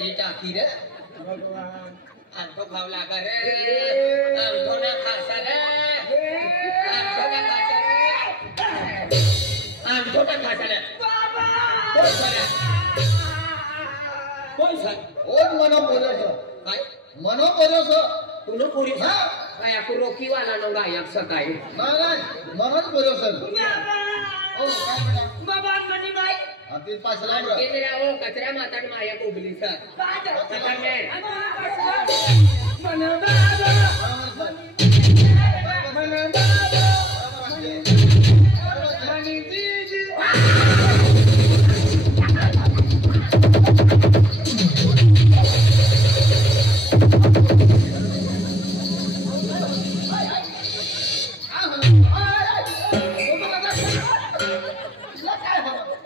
तरी टाकी रे भगवान आमको खाव लागा रे आमको ना खासा रे आमको ना खासा रे आमको ना खासा रे बाबा कोण सर कोण मनो बोलस काय मनो बोलस तुला पुरी काय aku रोकी वाला नो गायक सकाय नाही मनोज बोलस ओ काय बेटा बाबा मनी बाई आतील पाचला ते मेरा वो कचरा माता माया कोबली सर मन बाबा मन बाबा मनी दीदी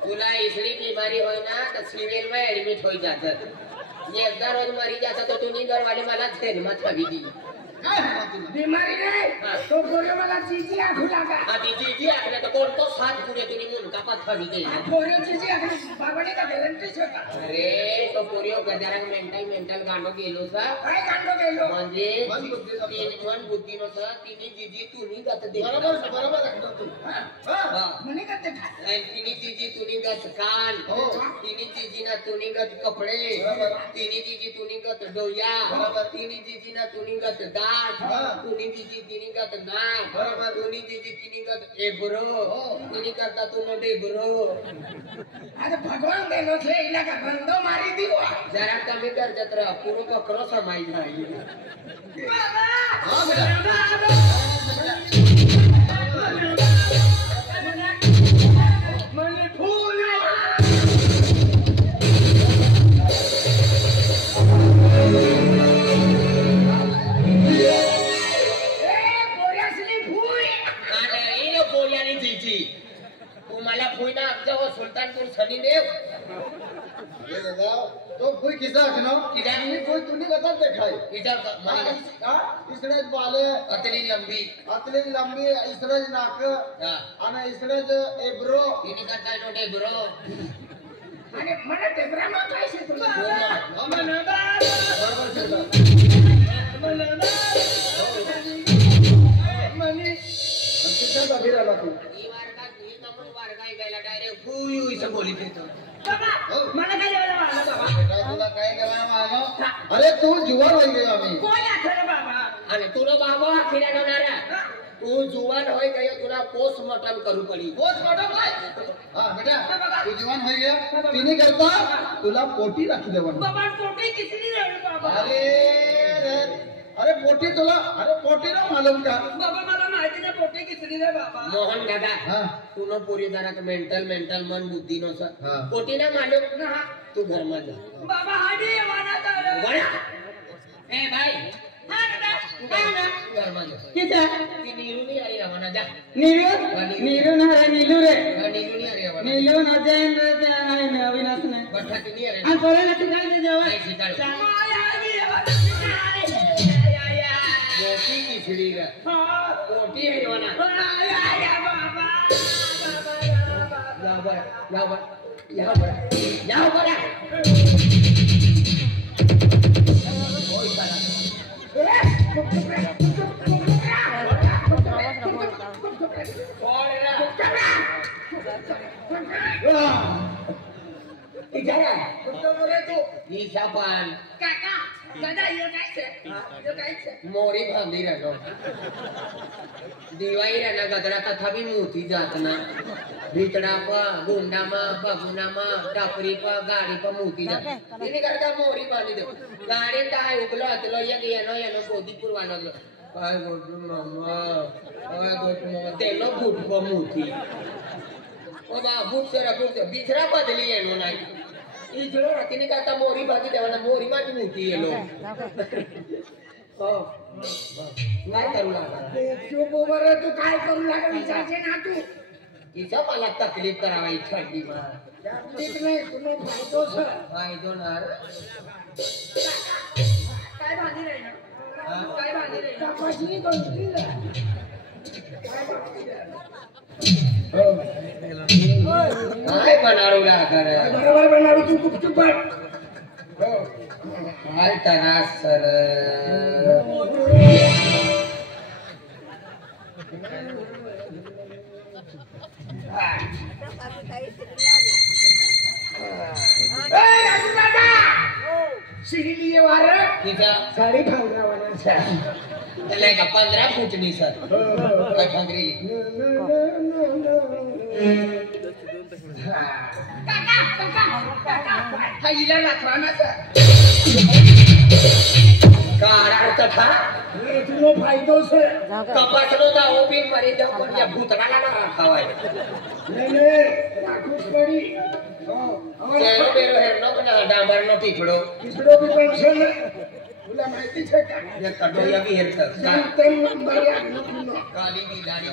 तुला इसली बीमारी होय ना तर सिरियल में एडमिट होई जातात एकदा रोज मरी जाता तो तुम्ही घरवाले मला जन्मात हवी दिली बीमारी नाही तो पोरे मला चीची आखू लागा आधी जी आखले तर कोणतो सात पुढे तुम्ही मुनका पात हवी दे पोरे चीची आखू बाबाने का गॅरंटी होता अरे तो पोरियो गजारंग मेंटल गांडो गेलो सा काय कांडो गेलो म्हणजे तीन मन बुद्धी नसा तिने जीजी तुम्ही जात दे बरोबर बरोबर तू मने का ते तिने जीजी तुम्ही गत कान तिने जीजी ना तुम्ही गत कपडे तिने जीजी तुम्ही गत डोया तिने जीजी ना तुम्ही गत दात तुम्ही जीजी तिने गत नाक तुम्ही जीजी तिने गत एब्रो तिने करता तुम डेब्रो अरे भगवान देनो छे इला का बंदो मारी दियो जरा कमी कर जत्रा पूरो बकरो समाई जाई बाबा हां बेटा मने फूल तुम्हाला फुईना आमचा व सुलतानपूर सनी देव ये दादा तो कोई किसा खनो किदानी कोई तूने कथा देखाई इधर हां इसने बाले अतली लंबी इसने नाक हां आणि इसने एब्रो इनी करता नो डेब्रो आणि मला टेबरा मा काय शे तुला मन बरोबर बोलला मन मनी किसा बाहेर आला तू डायरेक्ट फुई इसे बोली देतो बाबा मला काय जेवला बाबा बेटा तुला काय केला मागो अरे तू जुवान होई गयो आम्ही कोण आखरे बाबा आणि तुला बाबा फिरा होणारा तू जुवान होय गयो तुला पोस्टमॉर्टम करू पडी पोस्टमॉर्टम काय हां बेटा तू जुवान होई गया तिने करता तुला पोटी राखी देवन बाबा पोटी किसली रे बाबा अरे पोटी तुला अरे पोटी ना मालूम का बाबा मला माहिती नाही पोटी किसली रे बाबा मोहन दादा हां तुनो पूरी जरा मेंटल मन बुद्धी नो सर हां पोटी ना मालूम ना तू घर में जा बाबा हाडी वाना कर बड़ा ए भाई हां ना घर में जा किसा ती नीरू नहीं आ रही रवाना जा नीरू ना रे नीलू रे नीरू नहीं आ रही रवाना नीलू ना जैन रे ते आहे ना अविनाश ने बट्टा ती नहीं आ रही आ कोले ना सिखाई दे जावा नहीं सिखाई मोटी खिचड़ी रे मोटी है रवाना यहाँ पर ओए साला इधर कुत्ता बोले तो ईशा पान काका दादा ये काय छे मोरी भांगी रहलो दिवाई रहना गदरा तथा भी मूती जातना भीतड़ा पा गुंडा मा बगुना मा टापरी पा गाड़ी पा मूती जा इने करता मोरी बांधी दो गाड़ी काय उगला अतलो ये नो गोदीपुर वाला लो काय गोटू मामा तेलो गुट पा मूती ओ बाबू सर बिछरा बदली है नो नाही इजरो तिने करता मोरी बांधी देवाना मोरी माझी मूती है लो हो काय करू लागला चुप वर तू काय करू लागला विचारचे ना तू इथं मला तकलीफ करावी थंडी मा ठीक नाही तुम्ही फायदो सर फायदो नार काय भाजी रे ना काय भाजी रे तपासणी कोणती रे काय बनारू लागला बरोबर बनारू तू खूप चुप हाल त्रास सर सिरिली वार किती साडी फावरावाना त्याला का 15 फूटनी सर काय फांगरी हा इला लाकडाचा काढा होता था तुलो फायदो से कपासनो दा ओपी मरी जाऊ पण या भूतडाला ना राखावाय नाही राखूच पडी चेरो बेरो हेरनो पण डांबर नो टिकड़ो तिसरो बी पेन्शन तुला माहिती आहे का या कटोया भी हेरत तीन नंबर लागलो काली भी दाढ़ी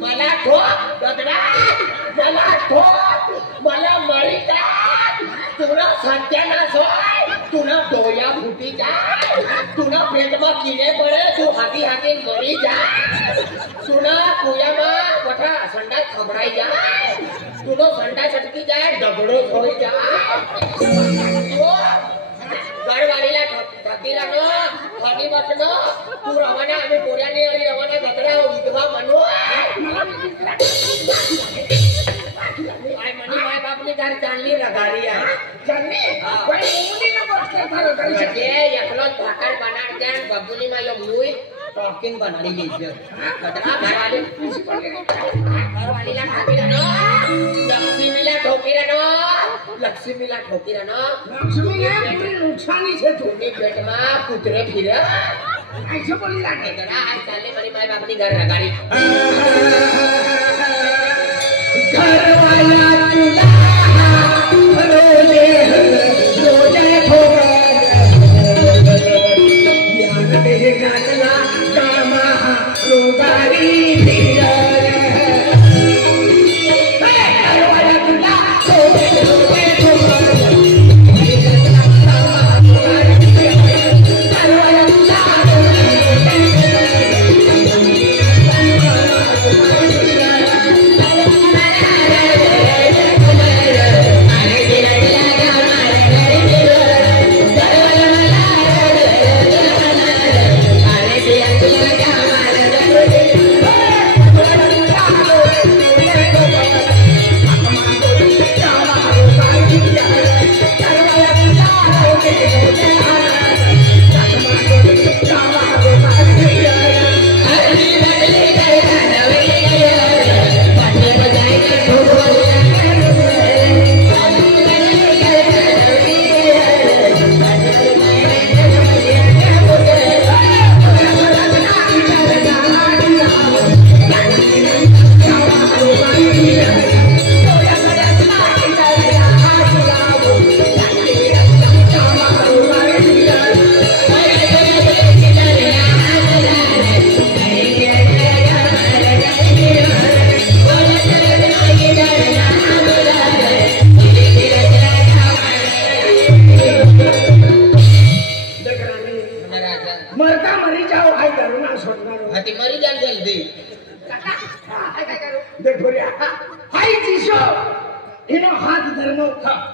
मला ठोक गदडा मला ठोक मला मरी जा तुला सत्यानाश होय तुला डोया फुटी जा तुला पेटमा किडे पडे तू हाती हाती मरी जा तुला कुयामा वठा संडा खबराई जा तुला संडा सटकी जाय दगडो होई जा गडवाडीला ठकीला न फणी बसण तू रवाना आम्ही पोऱ्याने आणि रवाना गदडा विधवा म्हणू आई मनी माय बापने घर चालली रगारी आहे चालली पण मुलीला बसते थारो म्हणजे एकलो भाकर बनाड देन बबुली मा यो मुई टॉकिंग बनाडी लीजिए गदडा घरवाली घरवालीला ठाकीला न लक्ष्मीला ठोकीला न लक्ष्मीने पूरी नुकसानी छे तुम्ही पेटमा कुत्रे फिर ऐसे बोली लागे गदडा आई चालले मनी माय बापनी घर रगारी घरवाला तुला रोजे रोजे ठोकर यान दे गातला कामा रोगारी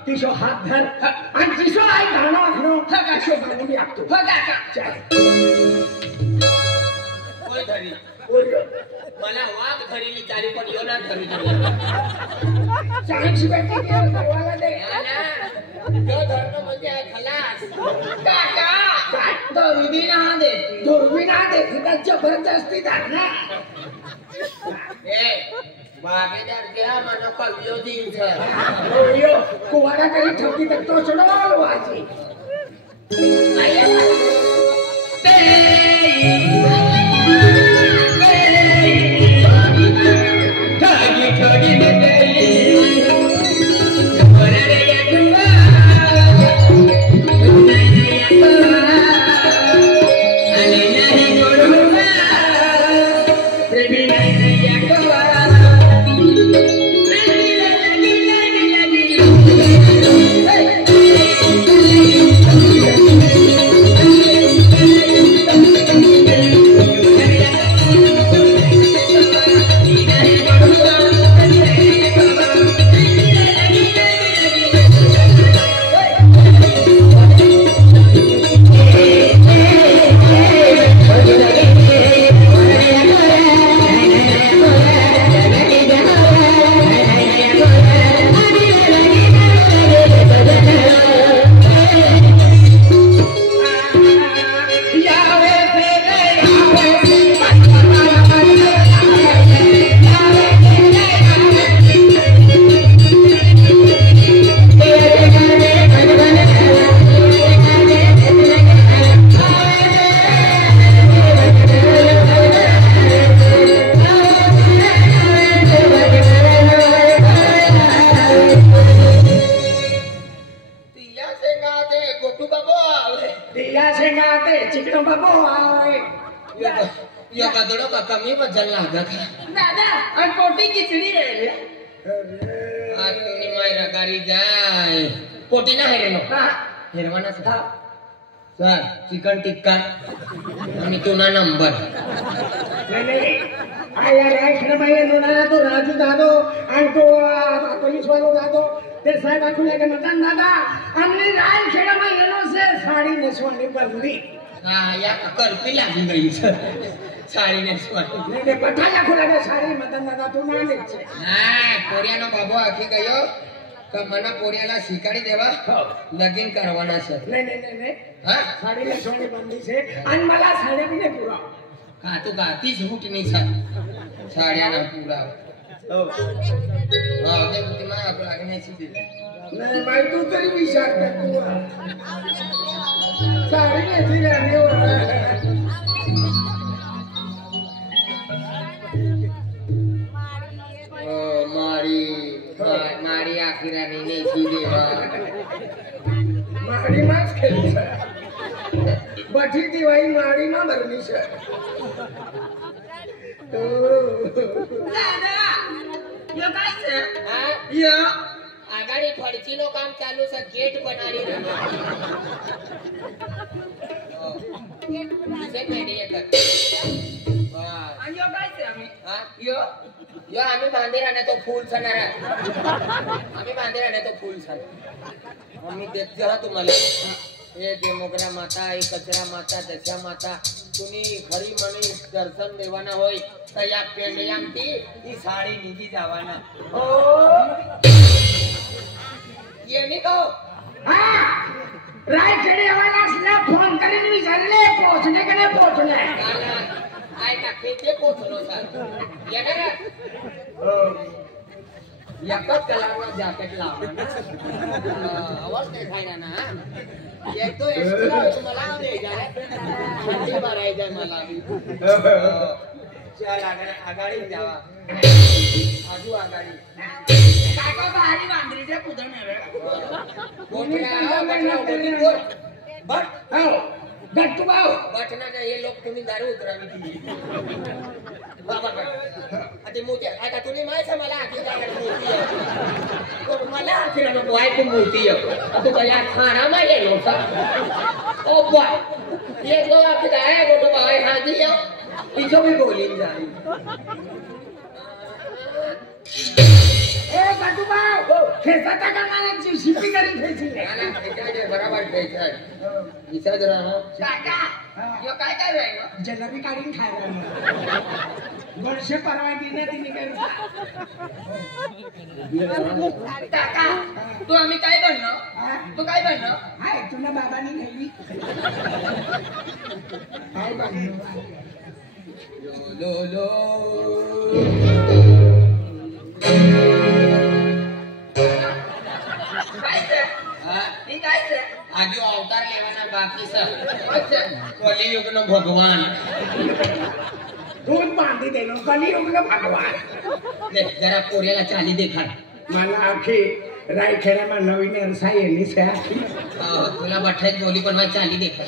तिशो हात धर आणि तिशो आई घाणो घाणो काशो बांधून लागतो कोण धरी मला वाघ धरीली चारी पण योना धरी चांगली बेटी देवाला दे जो धरणं म्हणजे खलास काका दुर्बिना देखता जबरदस्ती धरना भागीदार घ्या मला कवियो दिन यो कुवाडा करी ठोकी तर तो सोडवाल वाजी या गदड़ों का कमी बदल लागत दादा और पोटी खिचड़ी है आज तूने मायरा गाड़ी जाए पोटी ना हेरे नो हेरवाना सर सर चिकन टिक्का आणि तुना नंबर नहीं आया राय खरमाये नोना तो राजू दादो आणि तो पोलीस वालो दादो ते साहेब आखू लागे मतन दादा आणि राय खरमाये नो से साड़ी नेसवानी बंदी हां या करपी लागी गई सर साड़ी नेसवानी नहीं पठाया खुलागे साड़ी मतन दादा तू ना ले हां कोरियानो बाबू आखी गयो का मना पोरियाला शिकारी देवा लगीन करवाना सर नहीं हां साड़ी नेसवानी बंदी से आणि मला साड़ी भी नहीं पूरा का तू गातीच हुट नाही सर साड्याना पुरा हां ते तुम्ही आपला लागण्याची दिली नहीं भाई तू तरी विचार कर तू साड़ी नेसी रहने वाला मारी आखिराने नेसी देवा मारी मास खेली सर बठी दिवाई मारी मा भरली सर दादा यो काय सर हां यो आगाडी फडचीनो काम चालू सर गेट बनारी रहना से मेडी येतात आणि यो काय सर आम्ही हां यो आम्ही बांधे राहणे तो फूल सणार आम्ही बांधे राहणे तो फूल सण आम्ही देत जा तुम्हाला हे देमोगरा माता हे कचरा माता दशा माता तुम्ही खरी मनी दर्शन देवाना होय तर या पेंडयांती ही साडी निघी जावाना ओ ये निको हां राय खेडे वाला असला फोन करीन विचारले पोहोचणे का नाही पोहोचणे आय का खेते पोहोचलो सर येणार एकच कलरला जॅकेट लावणार आवाज नाही खायला ना येतो एक्स्ट्रा तुम्हाला थंडी भरायचंय मला चल आगाडी जावा आजू आगाडी काका भारी बांधरीच्या पुदण रे बट हो गट्टू भाऊ बटना ना हे लोक तुम्ही दारू उतरावी दिली बाबा आता मोठी आता तुम्ही माहिती मला आखी जायला मोठी आहे मला आखी नको आहे तू मोठी आहे तू काय खाना माहिती लोक ओ बा ये जो आखी जाय गोटो बाय हाजी आहे तिचं मी बोलीन जाई ए गट्टू भाऊ खेसाता का मला शिपी करी खेची ना खेचायचे बरोबर खेचाय विचार राहा काका यो काय काय राहिलो जलेबी काढून खायला वर्षे परवा दिने तिने काय काका तू आम्ही काय बनलो तू काय बनलो हाय तुला बाबांनी नेली काय बनलो लो लो आजू अवतार लेवाना बाकी सर कलियुग नो भगवान दूध बांधी देनो कलियुग नो भगवान ले जरा पोऱ्याला चाली देखा मला आखी रायखेडा मा नवीन अरसा येली से तुला बठाईत बोली पण मला चाली देखा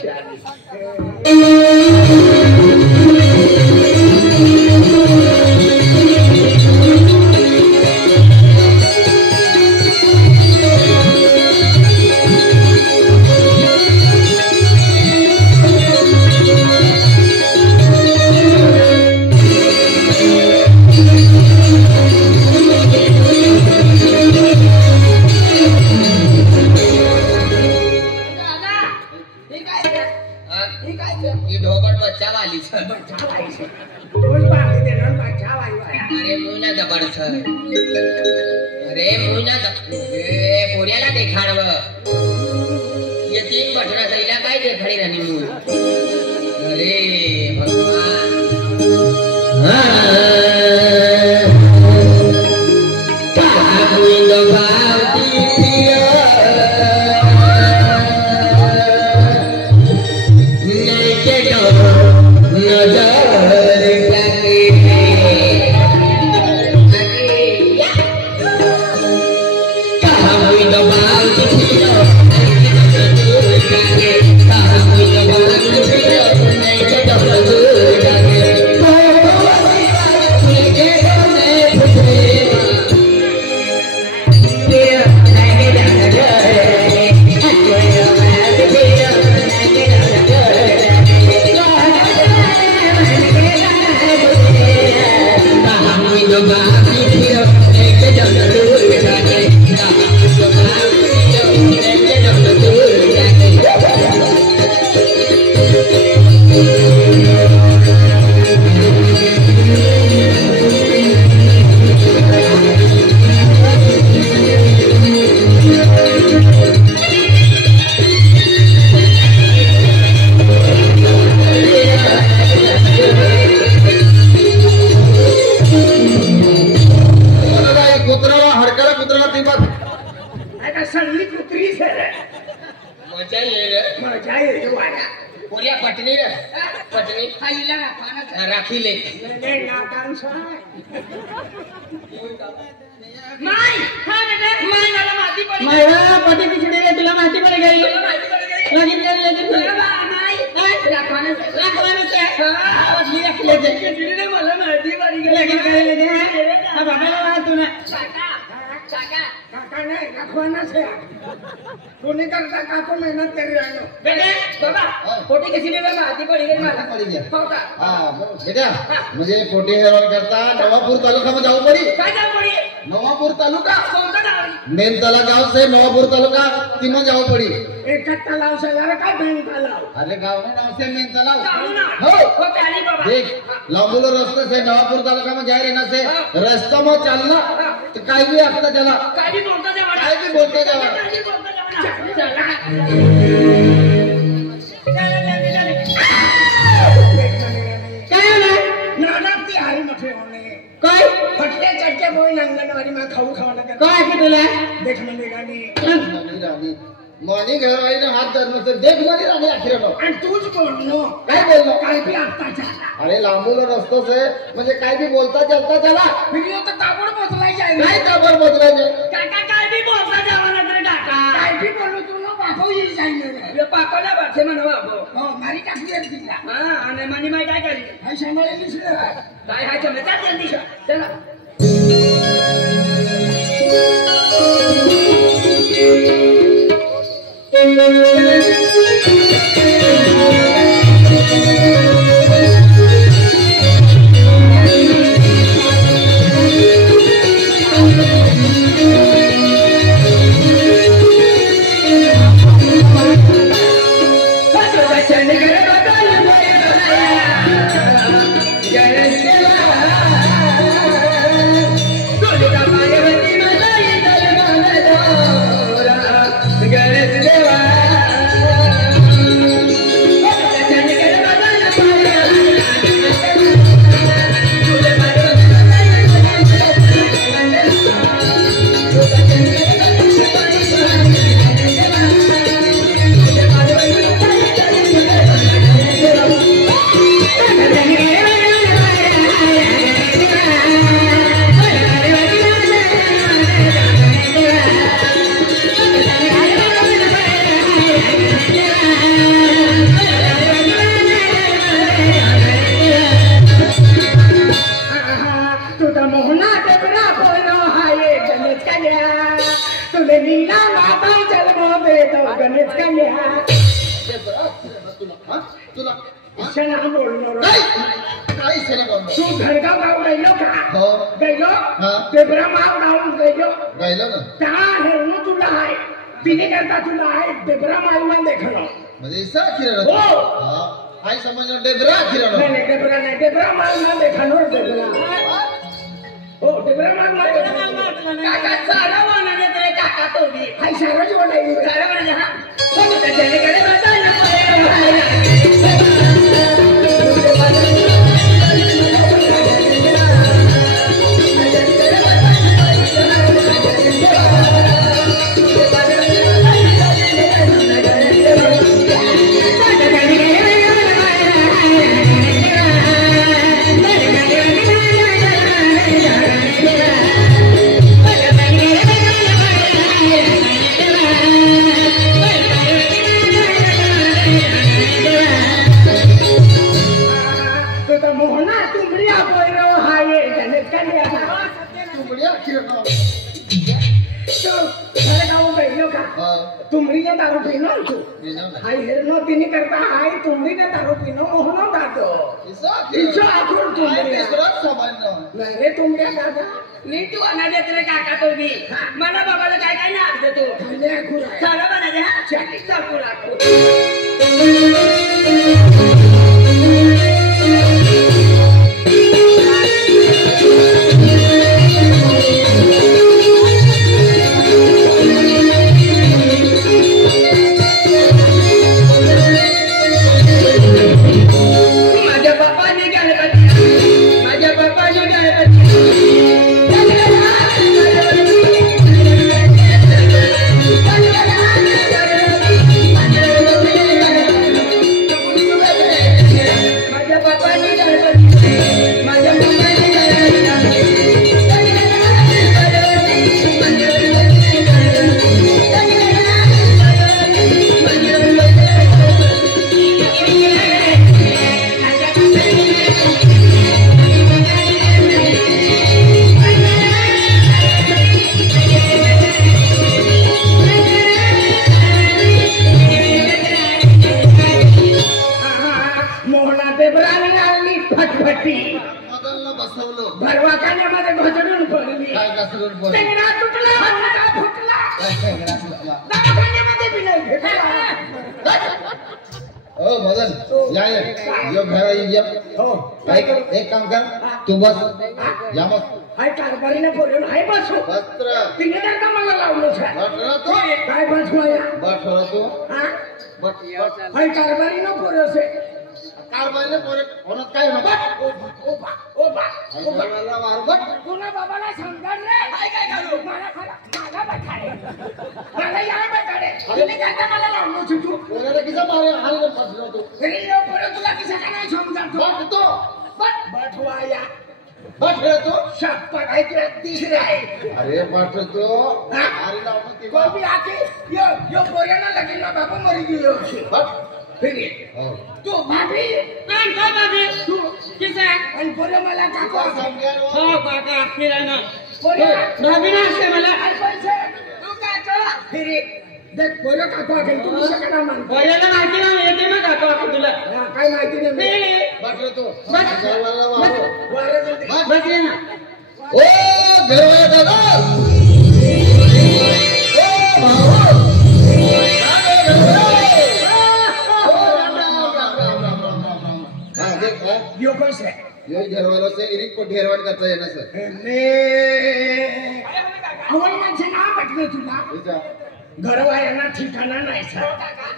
अरे मुना दबडस अरे मुना पोऱ्याला देखाडव ये 3 बटना सैला काय देखाडी राणी मूल अरे भगवान राखी ले पटी पिछड़ी रे तुला माहिती पड़ गई लेकिन मला माहिती पड़ गई लेकिन बाबा तुला काका नहीं रखवाना से तूने करता काको मेहनत कर रहा है बेटे बाबा पोटी किसी ने माहिती पड़ी गई मला पड़ी गया हां बेटा मुझे पोटी हेयर ऑयल करता नवापूर तालुका में जाऊ पड़ी काय जाऊ पड़ी नवापूर तालुका कोणता गाव मेनतला गाव से नवापूर तालुका तिम जाऊ पड़ी एक तालाव से यार का बेन तालाव अरे गाव में नाव से मेन तालाव हो प्यारी बाबा देख लांबुलो रास्ते से नवापूर तालुका में जा रहना से रास्ता में चलना तो काय भी आता चला काय भी बोलता जावा काय फटके चटके बोल अंगणवाडी में खाऊ खावा लगा काय की तुला देख म्हणजे राणी मॉर्निंग घरवाली ने हात धरलं तर देख मनी राणी आखिर आणि तूच बोललो काय बोललो काय भी आता चला अरे लांबूला रस्तो से म्हणजे काय भी बोलता चलता चला व्हिडिओ तर ताबड बदलायचे आहे काय ताबड बदलायचे काका काय भी बोलता जावा ना तर काका काय भी बोललो तुला बापो येईल जाईल रे बापाला बाथे म्हणा बापो हो मारी टाकली रे तिला हां आणि मनी माई काय करी हाय सांभाळलीस रे काय हाय चला जल्दी चला काका सारा वाना देत रे काका तो भी हाय सारा जो नाही सारा वाना हा तो त्याने कडे बसायला तुमरीने दारू पीनो तू हाय हेरनो तिनी करता हाय तुमरीने दारू पीनो मोहनो दातो इचो आखूर तुमरी दुसराच सामान्य नाही रे तुमऱ्या दादा नीट वाना देत रे काका तो भी मला बाबाला काय काय ना अर्ध तू खाली आखूर सारा बना दे हा चाटी चाकूर आखूर एक काम कर तू बस या मग हाय कारभारीने बोलून हाय बसू वस्त्र तिने तर का मला लावलं बटरा तो काय बसवाया बटरा तो हा बट हाय कारभारीने बोलसे कारभारीने बोले होणार काय होणार मला मार बट तुला बाबाला समजा रे हाय काय करू मला खरा मला बटाडे मला या बटाडे तिने काय मला लावलं तू कोणाला किसा मारे हाल फसलो तू अरे यो पोरं तुला किसा काय नाही समजतो बट तो बटवाया बटरा तो शप्पा काय तुला दिसरे आहे अरे बट तो अरे लावून ती कोई आके यो पोऱ्याला लगीन ना बाबा मरी गेलो बट फिर तू भाभी काय काय बाबी तू किसा आणि पोरं मला काका समजेल हो काका फिरायला पोरं बाबी ना असते मला काय पैसे तू काका फिर देख पोरं काका काय तू कसं करा मान वयाला माहिती ना येते ना काका तुला काय माहिती नाही फिरे बटरा तो बट घरवाला मारो वारे बस ये ना ओ घरवाला दादा ओ भाऊ यो कैसे यो घरवालों से इरिक को ढेरवान करता है ना सर ने अवल माझे नाव भेटले तुला विचार घरवायांना ठिकाणा नाही सर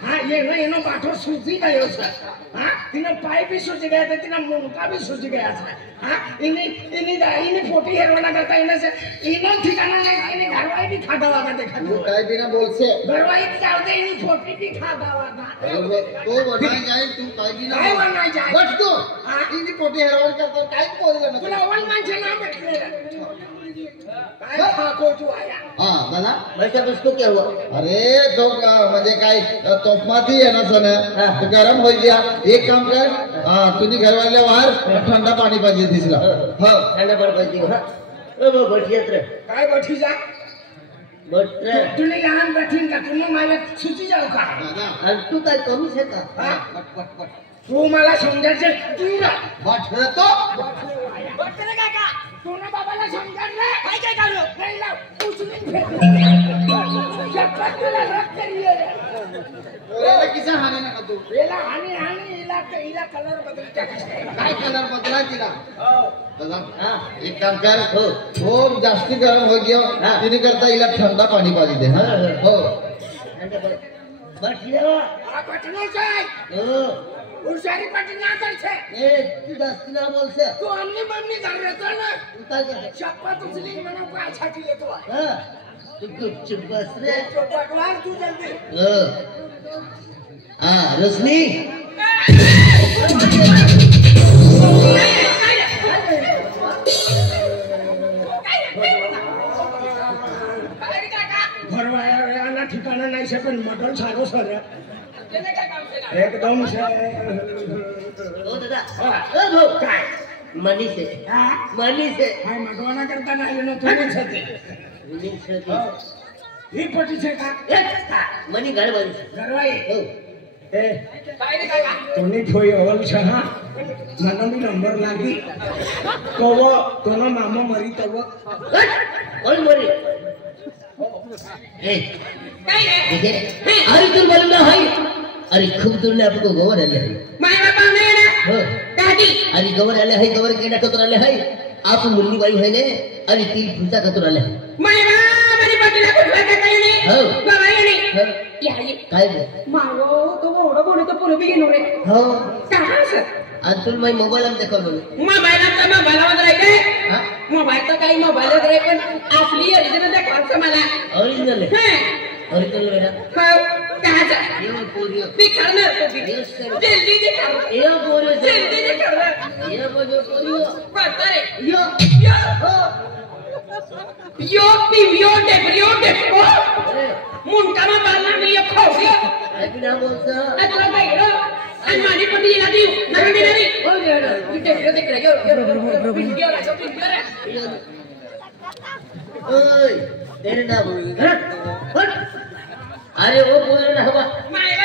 हा येणं येणं पाठव सुजी गयो सर हा तिने पाय भी सुजी गया था तिने मुंडका भी सुजी गया था हा इने फोटी हेरवाना करता इने से इने ठिकाणा नाही इने घरवाई भी खाता वागा देखा वो काय बिना बोल से घरवाई जाऊ दे इने फोटी भी खाता वागा तो बनाई जाए तू काय बिना काय बनाई जाए बट तो हाँ? इनी पोटी हेरवान करता काय बोलला ना तुला अवल माझे नाव भेटले काय ठाको तू आया हां दादा वैसा उसको क्या हुआ अरे तो म्हणजे काय तोफमाती आहे ना सन तो गरम हो गया एक काम कर तुम्ही घरवाल्या बाहेर ठंडा पाणी पाहिजे दिसला हो ठंडा पर बजी हो वो बैठियत रे काय बैठी जा बैठ रे तूने लहान बैठीन का तुम्ही मला सुची जाऊ का दादा आणि तू काय कमी છે का हा? पट तू मला समजायचे तू ना बट रे तो बटरे काका तू ना बाबाला समजा रे काय काय करू नाही लाव उचलून फेक शपथ तुला रक्त करीये पोराला किसा हाणे नका तू हिला हानी हिला कलर बदल टाकायचे काय कलर बदला तिला हो दादा एक काम कर खूप जास्ती गरम हो गया तिने करता हिला ठंडा पाणी पाजी दे हो आ पटना जाय हुशारी पटना करछे तू हमने मम्मी घर रहता ना शपथ उचली मना पाछा की लेतो तू चुप बस रे भगवान तू जल्दी रोशनी घरवाया ठिकाणा नाही से पण मटण सारो सर एकदम से ओ दादा काय मनी से काय मटवाना करता नाही ना तुम्ही छते ही पटी छे का मनी घर बंद घरवाई हो ए तुम्ही ठोई अवल छहा मला मी नंबर लागी तोनो मामा मरी तव कोण मरी अरे तू बोलना है अरे खूब दूर ने आपको गोवर आले है माय बापा ने ना हो दादी अरे गोवर आले है गोवर केडा कतुर आले है आप मुन्नी बाई है ने अरे तीन फुसा कतुर आले है माय बापा मेरी पटला को काय काय नाही हो बाबा येणे याली काय मारो तो ओढ बोल तो पुरे बी गेलो रे हो कहां से आज तुम मैं मोबाइल में देखो बोले मोबाईल राहिले हां मोबाईल तर काही मोबाईल रे पण असली ओरिजिनल दाखवायचं मला ओरिजिनल है हां ओरिजिनल बेटा हो कहाचा ये पूरी मी खाणार तो जल्दी दिखा ये पूरी जल्दी दिखा ये पूरी पता रे यो यो देखो मुंडकामा बालना मी एक खाऊया ऐक ना बोलता आता काय रे आणि माझी पती येणार ती नवीन येणारी हो गया तू देख रे यो वीडियो रे ओए तेरे नाम हट अरे वो बोल रहा हवा माय